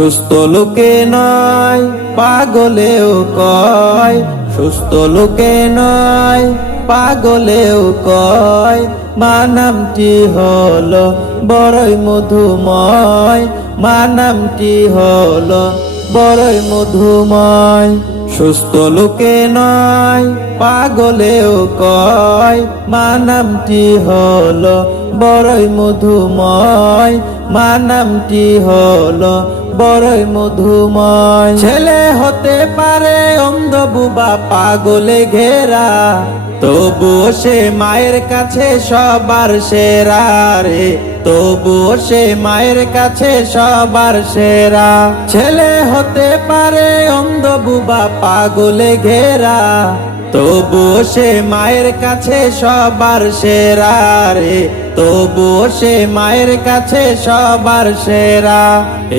সুস্থ লোকে নয় পাগলেও কয়, সুস্থ লোকে নয় পাগলেও কয়, মা নামটি হলো বড়ই মধুময়, মা নামটি হলো বড়ই মধুময়। সুস্থ লোকে নয় পাগলেও কয়, মা নামটি হলো বড়ই মধুময়, মা নামটি হলো বড়ই মধুময়। ছেলে হতে পারে অন্ধ বুবা পাগলে ঘেরা, তবুও সে মায়ের কাছে সবার সেরা রে, তবুও সে মায়ের কাছে সবার সেরা। ছেলে হতে পারে অন্ধ বুবা পাগলে ঘেরা, তবুও সে মায়ের কাছে সবার সেরা রে, তবুও সে মায়ের কাছে সবার সেরা।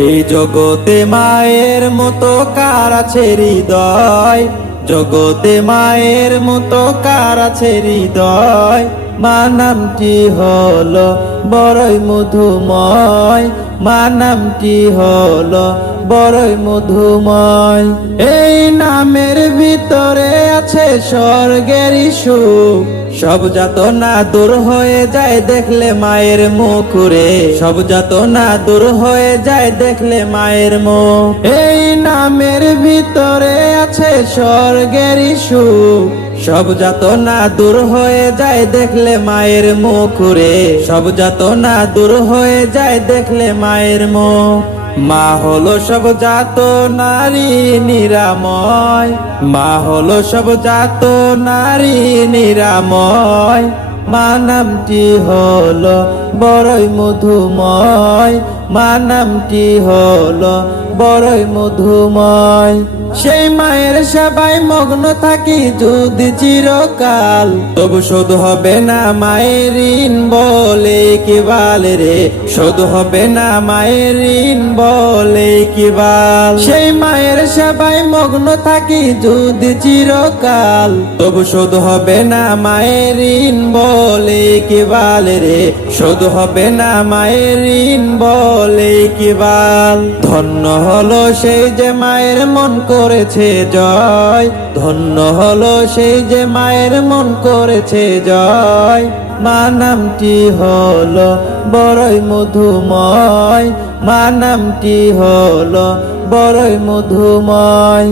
এই জগতে মায়ের মতো কার আছে হৃদয়, জগতে মায়ের মতো কার আছে হৃদয়, মা নামটি হলো বড়ই মধুময়, মা নামটি হলো বড়ই মধুময়। এই নামের ভিতরে আছে স্বর্গেরই সুখ, সব যাতনা দূর হয়ে যায় দেখলে মায়ের মুখ রে, সব যাতনা দূর হয়ে যায় দেখলে মায়ের মুখ। এই নামের ভিতরে আছে স্বর্গেরই সুখ, সব যাতনা দূর হয়ে যায় দেখলে মায়ের মুখ রে, সব যাতনা দূর হয়ে যায় দেখলে মায়ের মুখ। মা হলো সব যাতনারই নিরাময়, মা হলো সব যাতনারই নিরাময়, মা নামটি হলো বড়ই মধুময়, মা নামটি হলো বড়ই মধুময়। সেই মায়ের সেবায় মগ্ন থাকি যদি চিরকাল, তবু শোধ হবে না মায়ের ঋণ বলে কি বাল রে, শোধ হবে না মায়ের ঋণ বলে কি বাল। সেই মায়ের সেবায় মগ্ন থাকি যদি চিরকাল, তবু শোধ হবে না মায়ের ঋণ বলে কি বাল রে, শোধ হবে না মায়ের ঋণ বলে কি বাল। ধন্য হলো সেই যে মায়ের মন করেছে জয়, ধন্য হলো সেই যে মায়ের মন করেছে জয়, মা নামটি হলো বড়ই মধুময়, মা নামটি হলো বড়ই মধুময়,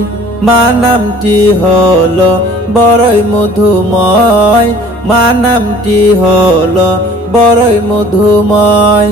মা নামটি হলো বড়ই মধুময়, মা নামটি হলো বড়ই মধুময়।